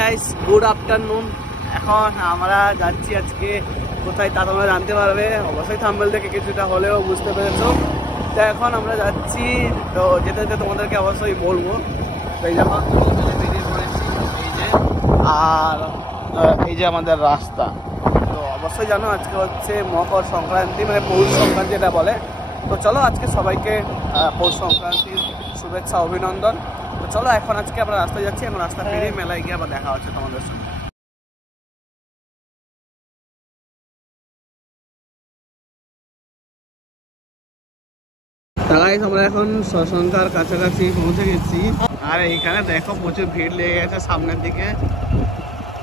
Guys good afternoon. এখন আমরা যাচ্ছি আজকে কোথায় তা তোমরা জানতে পারবে, অবশ্যই থাম্বনেল থেকে কিছুটা হলেও বুঝতে পেরেছো। তো এখন আমরা যাচ্ছি, তো যেতে যেতে তোমাদেরকে অবশ্যই বলবো। তো এই যখন বেরিয়ে পড়েছি, এই যে আর এই যে আমাদের রাস্তা। তো অবশ্যই জানো আজকে হচ্ছে মকর সংক্রান্তি, মানে পৌষ সংক্রান্তি যেটা বলে। তো চলো আজকে সবাইকে পৌষ সংক্রান্তির শুভেচ্ছা অভিনন্দন। তো চলো এখন আজকে আমরা রাস্তায় যাচ্ছি, এখন রাস্তা পেরিয়ে মেলায় গিয়ে আবার দেখা হচ্ছে তোমাদের সঙ্গে। আমরা এখন শ্মশানকার কাছাকাছি পৌঁছে গেছি, আর এইখানে দেখো প্রচুর ভিড় লেগে গেছে সামনের দিকে।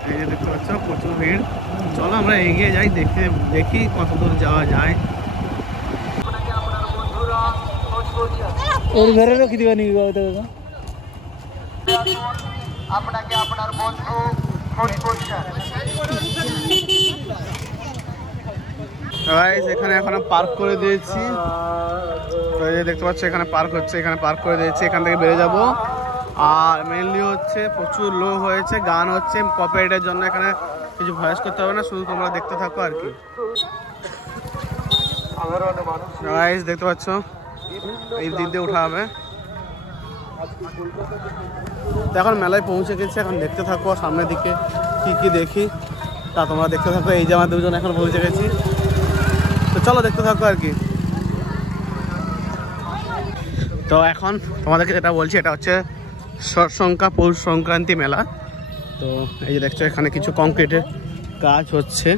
এই যে দেখতে পাচ্ছ প্রচুর ভিড়। চলো আমরা এগিয়ে যাই, দেখি কত দূর যাওয়া যায়। ওর ঘরে রাখি দিবা নি আপনাকে আপনার বন্ধু খোঁজ করছেন। এখানে এখন পার্ক করে দিয়েছি, তো এই যে দেখতে পাচ্ছ এখানে পার্ক হচ্ছে, এখানে পার্ক করে দিয়েছি, এখান থেকে বেরিয়ে যাব। আর মেনলি হচ্ছে প্রচুর লোক হয়েছে, গান হচ্ছে, কপিরাইটের জন্য এখানে কিছু ভয়েস করতে হবে না, শুধু তোমরা দেখতে থাকো আর কি। দেখতে পাচ্ছ এই দিক দিয়ে উঠা হবে। এখন মেলায় পৌঁছে গেছে, এখন দেখতে থাকো সামনের দিকে কি কি দেখি, তা তোমরা দেখতে থাকো। এই যে আমার দুজন এখন পৌঁছে গেছি, তো চলো দেখতে থাকো আর কি। তো এখন তোমাদেরকে যেটা বলছি, এটা হচ্ছে ষষ্ঠসংখ্যা পৌষ সংক্রান্তি মেলা। তো এই যে দেখছো এখানে কিছু কংক্রিটের কাজ হচ্ছে।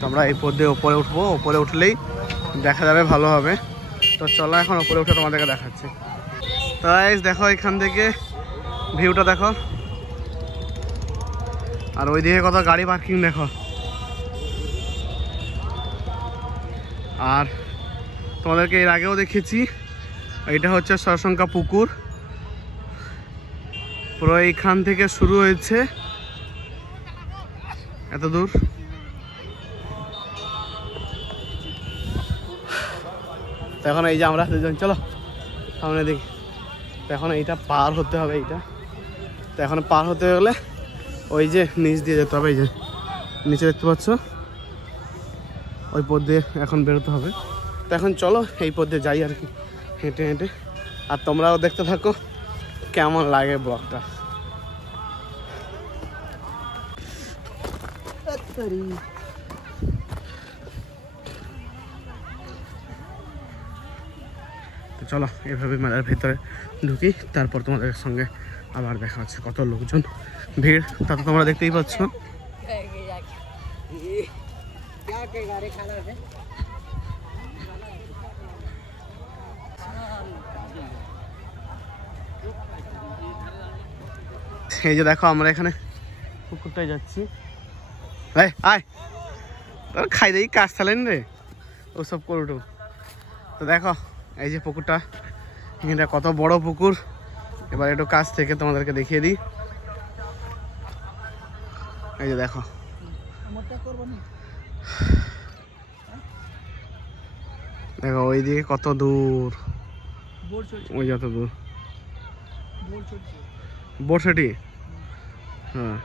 তো আমরা এই পথ দিয়ে ওপরে উঠবো, ওপরে উঠলেই দেখা যাবে ভালো হবে। তো চলো এখন ওপরে উঠে তোমাদেরকে দেখাচ্ছি। তো গাইস দেখো এখান থেকে ভিউটা দেখো, আর ওইদিকে কত গাড়ি পার্কিং দেখো। আর তোমাদেরকে এর আগেও দেখেছি, এইটা হচ্ছে ষষ্ঠসংখ্যা পুকুর, পুরো এইখান থেকে শুরু হয়েছে এত দূর। তো এখন এই যে আমরা দুজন চলো সামনে দেখি। তো এখন এইটা পার হতে হবে, এইটা তো এখন পার হতে গেলে ওই যে নিচ দিয়ে যেতে হবে, এই যে নিচে দেখতে পাচ্ছ ওই পথ দিয়ে এখন বেরোতে হবে। তো এখন চলো এই পথ দিয়ে যাই আর কি, হেঁটে হেঁটে। আর তোমরাও দেখতে থাকো কেমন লাগে ব্লগটা। তো চলো এভাবে মেলার ভেতরে ঢুকি, তারপর তোমাদের সঙ্গে আবার দেখা হচ্ছে। কত লোকজন, ভিড় তা তো তোমরা দেখতেই পাচ্ছ। এই যে দেখো আমরা এখানে পুকুরটায় যাচ্ছি। আয় তোর খাই দেই কাজ চালেন রে ওসব করুটো। তো দেখো এই যে পুকুরটা, এটা কত বড় পুকুর। এবার একটু কাছ থেকে তোমাদেরকে দেখিয়ে দিই। এই যে দেখো, দেখো ওইদিকে কত দূর, ওই যত দূর বর্ষাটি। হ্যাঁ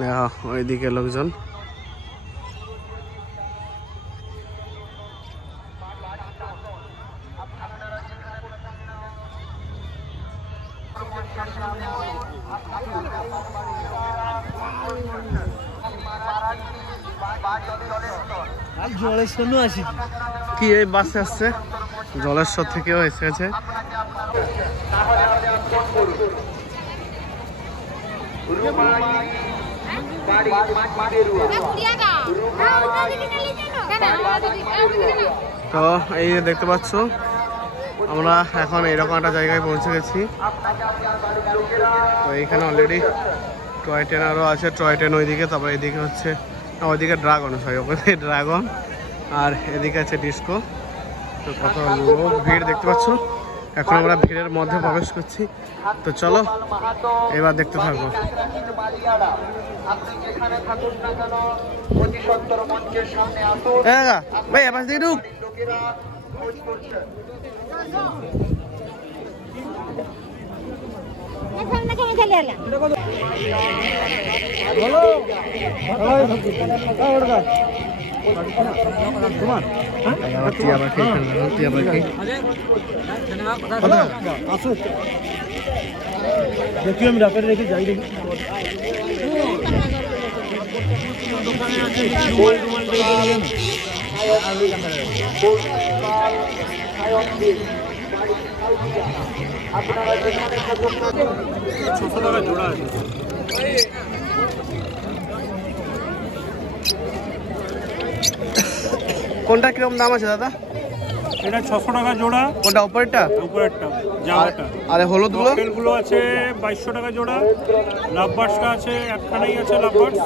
দেখো ওইদিকে লোকজন। জলেশ্বর আসি কি এই বাসে আসছে, জলেশ্বর থেকেও এসেছে। তো এই দেখতে পাচ্ছ আমরা এখন এইরকম একটা জায়গায় পৌঁছে গেছি। তো এইখানে অলরেডি টয় ট্রেন আরও আছে, টয় ট্রেন ওইদিকে, তারপর এদিকে হচ্ছে ওইদিকে ড্রাগন, সরি ওখানে ড্রাগন, আর এদিকে আছে ডিস্কো। তো কত লোক ভিড় দেখতে পাচ্ছ। এখন আমরা ভিড়ের মধ্যে প্রবেশ করছি, তো চলো এবার দেখতে থাকবো। আপনি যেখানে থাকুন না কেন অতি সত্তর মঞ্চের সামনে আসুন। ভাই আবার দিকে ঢুক। লোকেরা খোঁজ করছেন। দেখি আমি রাতের রেখে যাই দেখি। কোনটা কিরকম দাম আছে দাদা? এটা 600 টাকা জোড়া। কোনটা উপরেরটা? উপরেরটা জামাটা। আরে হলুদ গুলো? গুলো আছে 2200 টাকা জোড়া। লাভবার্সটা আছে একখানেই আছে লাভবার্স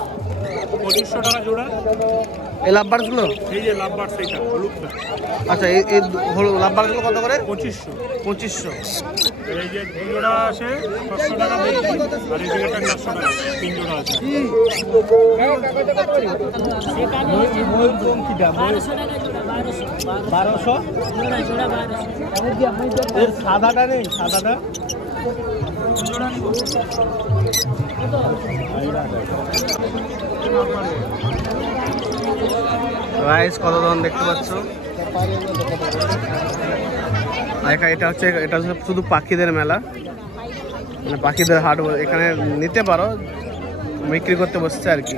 2500 টাকা জোড়া। এই লাভবার্স গুলো? এই যে লাভবার্স এইটা হলুদটা। আচ্ছা এই হলুদ লাভবার্স গুলো কত করে? 2500। এই যে দুই জোড়া আছে 600 টাকা আর এই দিকেটা 400 টাকা। তিন জোড়া আছে। সাদাটা নেই? সাদাটা রাইস কত দাম দেখতে পাচ্ছ? এটা হচ্ছে শুধু পাখিদের মেলা, মানে পাখিদের হাট। এখানে নিতে পারো, বিক্রি করতে বসছে আর কি।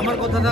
আমার কথাটা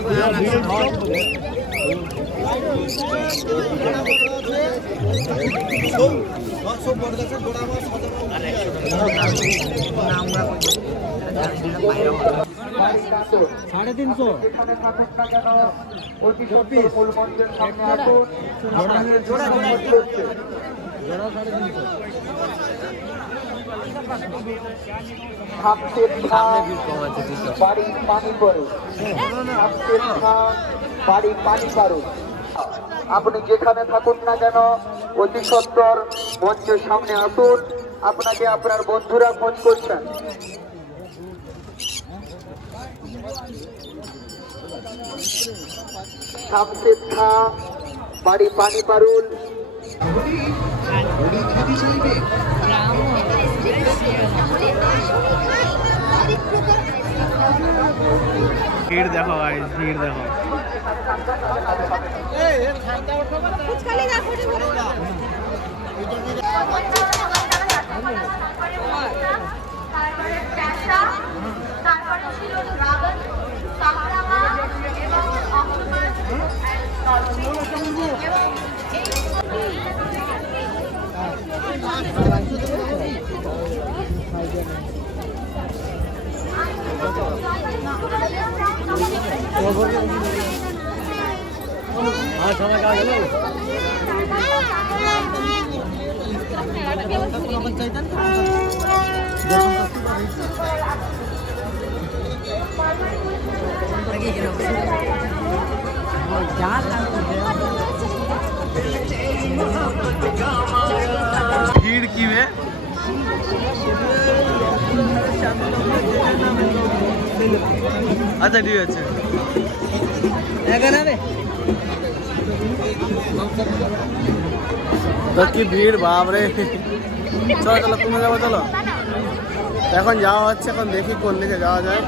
আপনি যেখানে থাকুন না কেন অতি সত্বর মঞ্চের সামনে আসুন। আপনাকে আপনার বন্ধুরা খোঁজ করছেন। শামসেদ খাঁ, বাড়ি পানি পারুল। ভিড় দেখো ভাই, ভিড় দেখো। তারপরে ছিল ড্রাগন, কাঁকড়া এবং অক্টোপাস ভিড় কি বে? আচ্ছা ঠিক আছে। কি ভিড় বাপরে। চলো চলো কমে যাবো, চলো এখন যাওয়া হচ্ছে। এখন দেখি কোন দিকে যাওয়া যায়।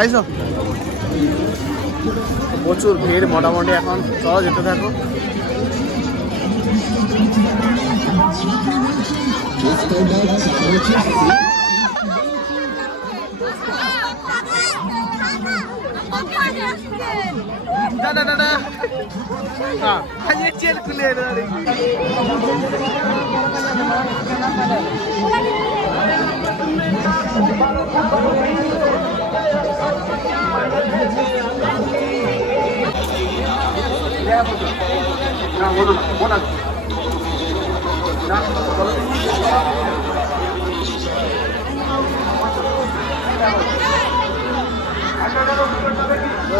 আইসো, প্রচুর ভিড় মোটামুটি। এখন চলো যেতে থাকো। দাদা দাদা হ্যাঁ চেয়ার খুলে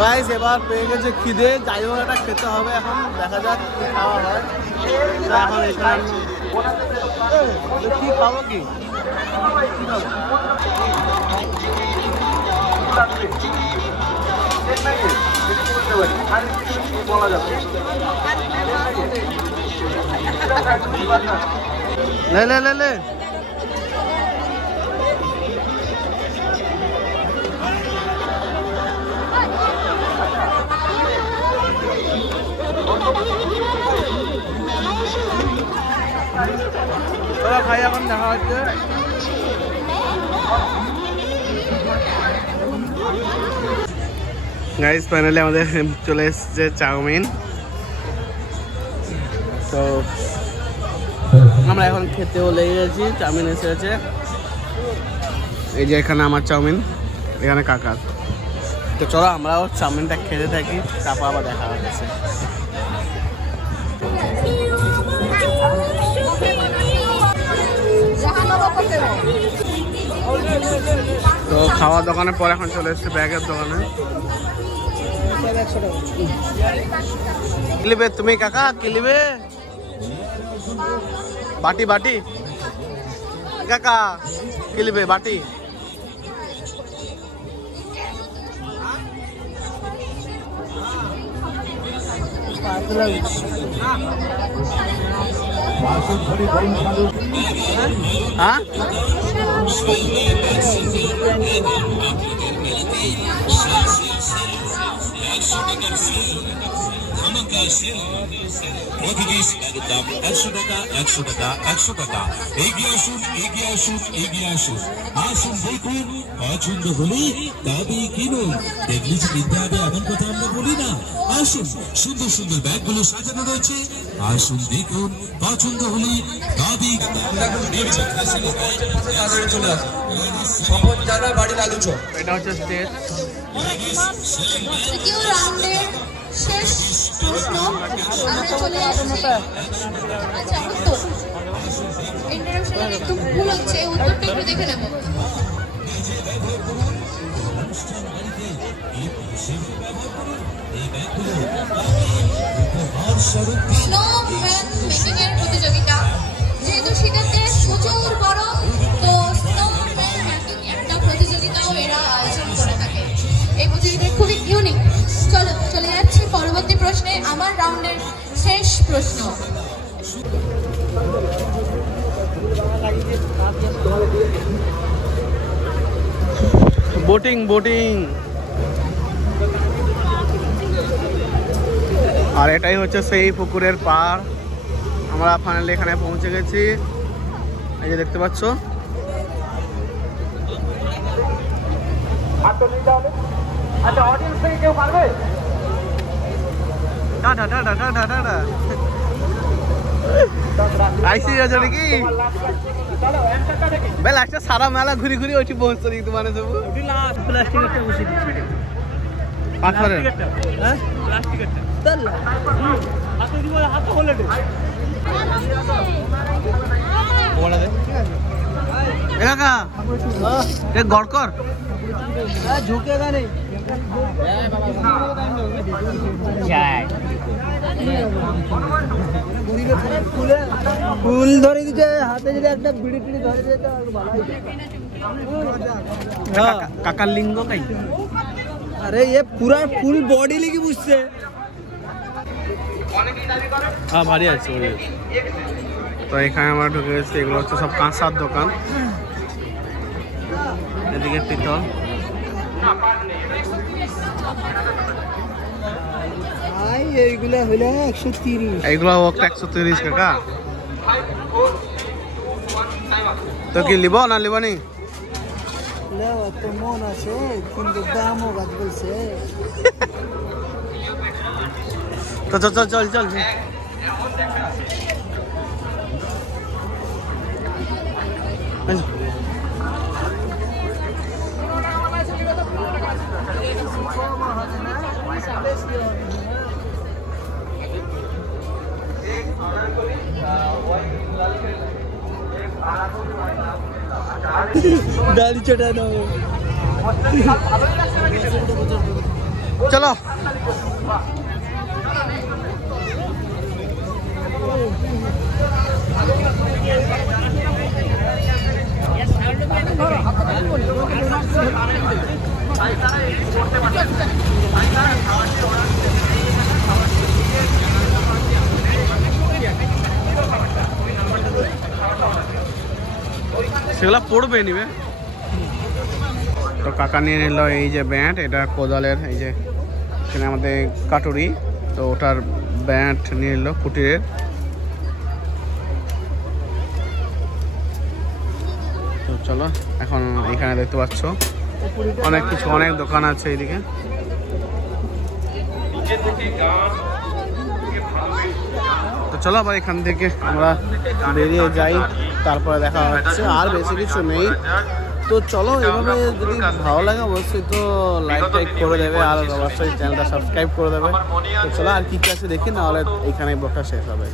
গাইস এবার পেয়ে গেছে খিদে, যাই হোক একটা খেতে হবে, এখন দেখা যাক কি খাওয়া হয়। তো এখন এখানে কি খাবো, কি লে লে লে লে খাই, এখন দেখা হচ্ছে। গাইস ফাইনালি আমাদের চলে এসছে চাউমিন। তো আমরা এখন খেতেও লেগে গেছি, চাউমিন এসেছে। এই যে এখানে আমার চাউমিন, এখানে কাকার। তো চলো আমরাও চাউমিনটা খেতে থাকি, তারপর আবার দেখা হচ্ছে। তো খাওয়ার দোকানের পর এখন চলে এসছে ব্যাগের দোকানে। কি লিবে তুমি কাকা, কি লিবে? বাটি বাটি কাকা, কি লিবে বাটি? হ্যাঁ দাম 100 টাকা 100 টাকা 100 টাকা। এগিয়ে আসুন এগিয়ে আসুন এগিয়ে আসুন, আসুন দেখুন, পছন্দ হলে তবেই কিনুন। দেখলে যে কিনতে হবে এমন কথা আমরা বলি না। আসুন, সুন্দর সুন্দর ব্যাগগুলো সাজানো রয়েছে, আসুন দেখুন, পছন্দ হলে তবেই চলে আসুন। বাড়ির আলু চপ, এটা হচ্ছে স্টেজ। তৃতীয় রাউন্ডের শেষ প্রশ্ন আমরা চলে আসছি। আচ্ছা, উত্তর ইন্টারাকশন একটু ভুল হচ্ছে, উত্তরটা একটু দেখে নেব। স্নোম্যান মেকিং এর প্রতিযোগিতা। যেহেতু শীতের দেশ, প্রচুর গরম, তো স্নোম্যান মেকিং একটা প্রতিযোগিতাও এরা আয়োজন করে থাকে। এই প্রতিযোগিতা খুবই ইউনিক। চলো চলে যাচ্ছি পরবর্তী প্রশ্নে, আমার রাউন্ডের শেষ প্রশ্ন। বোটিং বোটিং, আর এটাই হচ্ছে সেই পুকুরের পাড়। আমরা ফাইনালি এখানে পৌঁছে গেছি, এই যে দেখতে পাচ্ছ। আচ্ছা, অডিয়েন্স থেকে কেউ পারবে? টাটা টাটা টাটা টাটা আইসি আছে নাকি? বেলা একটা সারা মেলা ঘুরি ঘুরি ওইটি পৌঁছতে দিই তোমার সব। প্লাস্টিকেরটা বসিয়ে দিচ্ছি পাথরের, হ্যাঁ প্লাস্টিকেরটা হাতে দিব, হাতে হলে দে বলা দে কাকা, এ গড়কর ঝুঁকেগা নেই। ফুল ধরে দিচ্ছে হাতে, যদি একটা বিড়ি টিড়ি ধরে দিতে কাকার লিঙ্গ কাই। আরে ये पूरा फुल बॉडी लेके बुझছে। হ্যাঁ ভারী আছে। তো এখানে আমরা ঢুকে গেছি, এগুলো হচ্ছে সব কাঁসার দোকান। এদিকে পিতল, এইগুলো হইলে 130, এইগুলো 130 কাকা। তো কি লিব না লিব নি? তো মন আছে কিন্তু দামও বাদ বলছে। তো চল চল চল চল। দাড়ি চটা নাও। চলো সেগুলা পড়বে নিবে। তো কাকা নিয়ে নিল এই যে ব্যাট, এটা কোদালের, এই যে এখানে আমাদের কাটুরি, তো ওটার ব্যাট নিয়ে নিল কুটিরের। তো চলো এখন এখানে দেখতে পাচ্ছ অনেক কিছু, অনেক দোকান আছে এইদিকে। তো চলো আবার এখান থেকে আমরা বেরিয়ে যাই, তারপরে দেখা হচ্ছে। আর বেশি কিছু নেই। তো চলো, এভাবে যদি ভালো লাগে অবশ্যই তো লাইক টাইক করে দেবে, আর অবশ্যই চ্যানেলটা সাবস্ক্রাইব করে দেবে। তো চলো আর কি কি আছে দেখি, নাহলে এইখানে ব্লগটা শেষ হবে।